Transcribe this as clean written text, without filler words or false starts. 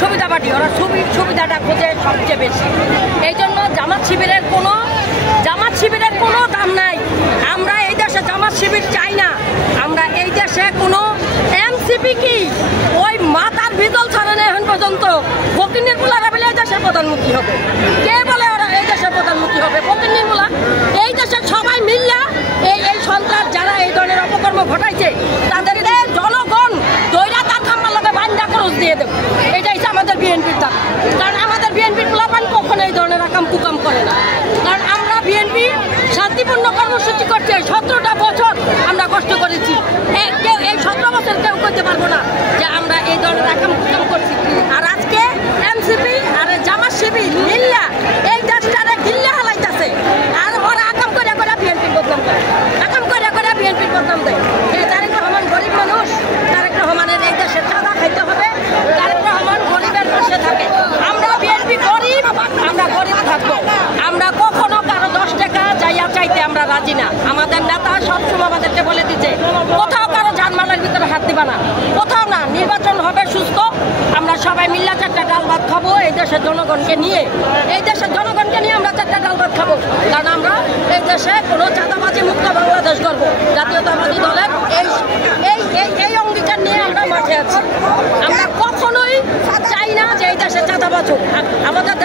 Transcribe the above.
সুবিধাবাদী, ওরা সুবিধাটা খোঁজে সবচেয়ে বেশি। এই জন্য জামাত শিবিরের কোনো দাম নাই। আমরা এই দেশে জামাত শিবির চাই না। আমরা এই দেশে কোনো এনসিপি কি ওই মাথার ভিতল ছাড়ে না এখন পর্যন্ত। ফকিন্নির মুলারা বলে এই দেশের প্রধানমন্ত্রী হবে, কে বলে ওরা এই দেশের প্রধানমন্ত্রী হবে? ফকিন্নির মুলা। এই দেশের সবাই মিল্লা এই সন্ত্রাস যারা এই ধরনের অপকর্ম ঘটাইছে তাদের জনগণ দৈরা তার খাম্বার লোকে বান্ধা খরচ দিয়ে দেব। এটাই হচ্ছে আমাদের বিএনপির দাবি। কারণ আমাদের বিএনপির পোলাপান কখনো এই ধরনের আকাম কুকাম করে না। কারণ আমরা বিএনপি শান্তিপূর্ণ কর্মসূচি করছে 17টা বছর আমরা কষ্ট করেছি। এই 17 বছর কেউ করতে পারবো না যে আমরা এই ধরনের আকাম কুকাম করছি। আর আজকে এনসিপি আর জামাত শিবির মিল্লা এই দেশটারে গিল্লা হালাইতেছে। আর ওরা আকাম করে বিএনপির বদনাম করে, আকাম করে বিএনপির বদনাম দেয়। তারেক রহমান গরিব মানুষ, তারেক রহমানের এই দেশে চাঁদা খাইতে হবে। তারেক রহমান গরিবের পাশে থাকে। আমরা বিএনপি গরিব, আমরা গরিব থাকবো। আমরা কখনো কারো 10 টাকা যাইয়া চাইতে আমরা রাজি না। আমাদের নেতা সবসময় আমাদেরকে বলে দিচ্ছে কোথাও কারো জানমালের ভিতরে হাত দিবা না, কোথাও না। নির্বাচন হবে সুস্থ, আমরা সবাই মিল্লা 4টা ডাল ভাত খাবো এই দেশের জনগণকে নিয়ে। এই দেশের জনগণকে নিয়ে আমরা 4টা ডাল ভাত খাবো। কারণ আমরা এই দেশে কোনো চাঁদাবাজি মুক্ত বাংলাদেশ করব। জাতীয়তাবাদী দলের এই অঙ্গীকার নিয়ে আমরা মাঠে আছি। আমরা কখনোই চাই না যে এই দেশে চাঁদাবাজ হোক। আমাদের